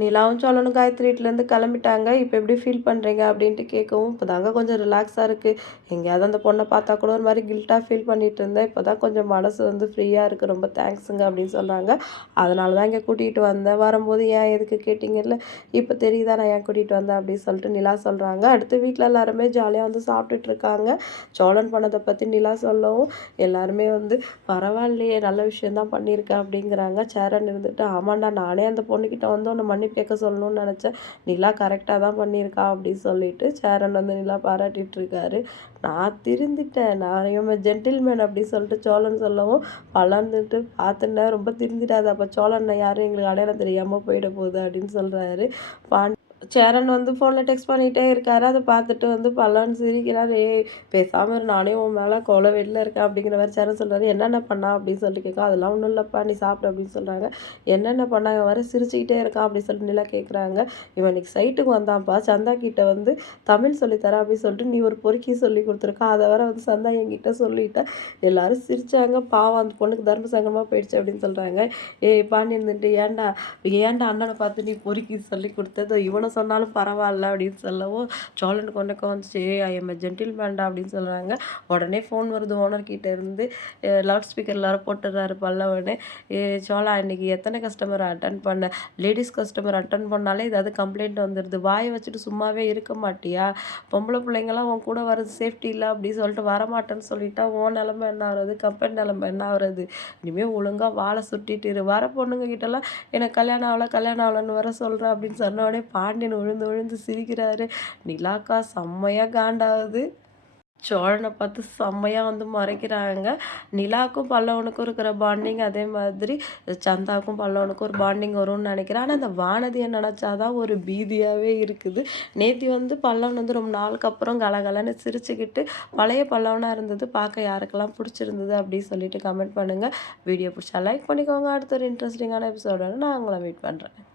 நிலாவும் சோழனும் காயத்ரி வீட்டிலேருந்து கிளம்பிட்டாங்க. இப்போ எப்படி ஃபீல் பண்ணுறீங்க அப்படின்ட்டு கேட்கவும் இப்போ தாங்க கொஞ்சம் ரிலாக்ஸாக இருக்குது எங்கேயாவது அந்த பொண்ணை பார்த்தா கூட ஒரு மாதிரி கில்ட்டாக ஃபீல் பண்ணிட்டு இருந்தேன். இப்போ தான் கொஞ்சம் மனசு வந்து ஃப்ரீயாக இருக்குது ரொம்ப தேங்க்ஸுங்க அப்படின்னு சொல்கிறாங்க அதனால தான் இங்கே கூட்டிகிட்டு வந்தேன். வரும்போது ஏன் எதுக்கு கேட்டிங்கல்ல? இப்போ தெரியுதா நான் ஏன் கூட்டிகிட்டு வந்தேன்? அப்படின்னு சொல்லிட்டு நிலா சொல்கிறாங்க அடுத்து வீட்டில் எல்லாருமே ஜாலியாக வந்து சாப்பிட்டுட்டு இருக்காங்க. சோழன் பண்ணதை பற்றி நிலா சொல்லவும் எல்லாருமே வந்து பரவாயில்லையே நல்ல விஷயம் தான் பண்ணியிருக்கேன் அப்படிங்கிறாங்க. சேரன் இருந்துட்டு ஆமாண்டா நானே அந்த பொண்ணுக்கிட்ட வந்து ஒன்று மன்னிப்பு கேட்க சொல்லணும்னு நினச்சேன். நிலா கரெக்டாக தான் பண்ணியிருக்கா அப்படின்னு சொல்லிட்டு சேரன் வந்து நிலா பாராட்டிட்டுருக்காரு நான் திருந்திட்டேன். நான் இவன் ஜென்டில்மேன் அப்படின்னு சொல்லிட்டு சோழன் சொல்லவும் வளர்ந்துட்டு பார்த்துட்டேன். ரொம்ப திருந்திட்டாது அப்போ சோழன் யாரும் எங்களுக்கு அடையாளம் தெரியாமல் போயிட போகுது அப்படின்னு சொல்கிறாரு பாண்டி சேரன் வந்து ஃபோனில் டெக்ஸ்ட் பண்ணிகிட்டே இருக்காரு. அதை பார்த்துட்டு வந்து பல்லான்னு சிரிக்கிறார். ஏய் பேசாமல் நானே உன் மேலே கோல வெளில இருக்கேன். அப்படிங்கிற மாதிரி சேரன் சொல்கிறாரு என்னென்ன பண்ணா? அப்படின்னு சொல்லிட்டு கேட்கும். அதெல்லாம் ஒன்றும் இல்லைப்பா. நீ சாப்பிடு. அப்படின்னு சொல்கிறாங்க என்னென்ன பண்ணாங்க வர சிரிச்சுக்கிட்டே இருக்கான் அப்படின்னு சொல்லிட்டு நிலா கேட்குறாங்க இவன் இன்னைக்கு சைட்டுக்கு வந்தான்ப்பா. சந்தா கிட்ட வந்து தமிழ் சொல்லித்தரேன் அப்படின்னு சொல்லிட்டு நீ ஒரு பொறுக்கி சொல்லி கொடுத்துருக்கா. அதை வர வந்து சந்தா என்கிட்ட சொல்லிட்டேன் எல்லாரும் சிரிச்சாங்க. பாவம் அந்த பொண்ணுக்கு தர்ம சங்கமாக போயிடுச்சு அப்படின்னு சொல்கிறாங்க ஏ பாண்டி இருந்துட்டு ஏன்டா ஏன்டா அண்ணனை பார்த்து நீ பொறுக்கி சொல்லி கொடுத்ததோ? இவனை சொன்னாலும் பரவாயில்ல அப்படின்னு சொல்லவும் சோழனுக்கு ஒன்றுக்கு வந்துச்சு ஐ எம் ஜென்டில் மேண்டா அப்படின்னு சொல்கிறாங்க உடனே ஃபோன் வருது ஓனர்கிட்ட இருந்து. லவுட் ஸ்பீக்கரில் எல்லாரும் போட்டுறாரு பல்லவனே. சோழா இன்னைக்கு எத்தனை கஸ்டமர் அட்டன் பண்ண? லேடிஸ் கஸ்டமர் அட்டன் பண்ணாலே ஏதாவது கம்ப்ளைண்ட் வந்துடுது வாயை வச்சுட்டு சும்மாவே இருக்க மாட்டியா? பொம்பளை பிள்ளைங்களாம் உன் கூட வர்றது சேஃப்டி இல்லை அப்படின்னு சொல்லிட்டு வரமாட்டேன்னு சொல்லிட்டா உன் நிலமை என்ன ஆகுறது? கம்பெனி நிலமை என்ன ஆகுறது? இனிமேல் ஒழுங்காக வாழை சுட்டிட்டு இரு. வர பொண்ணுங்க கிட்டலாம் எனக்கு கல்யாணம் ஆகல கல்யாணம் ஆகலன்னு வர சொல்கிறேன் அப்படின்னு சொன்ன உடனே பாண்டி பாண்டியன் விழுந்து விழுந்து சிரிக்கிறாரு. நிலாக்கா செம்மையாக காண்டாகுது சோழனை பார்த்து செம்மையாக வந்து மறைக்கிறாங்க. நிலாவுக்கும் பல்லவனுக்கும் இருக்கிற பாண்டிங் அதே மாதிரி சந்தாவுக்கும் பல்லவனுக்கும் ஒரு பாண்டிங் வரும்னு நினைக்கிறேன். ஆனால் அந்த வானதியை நினச்சாதான் ஒரு பீதியாகவே இருக்குது. நேத்தி வந்து பல்லவன் வந்து ரொம்ப நாளுக்கு அப்புறம் கலகலன்னு சிரிச்சுக்கிட்டு பழைய பல்லவனாக இருந்தது பார்க்க யாருக்கெல்லாம் பிடிச்சிருந்தது அப்படின்னு சொல்லிட்டு கமெண்ட் பண்ணுங்கள் வீடியோ பிடிச்சா லைக் பண்ணிக்கோங்க. அடுத்த ஒரு இன்ட்ரெஸ்டிங்கான எபிசோட நான் உங்களை மீட் பண்ணுறேன்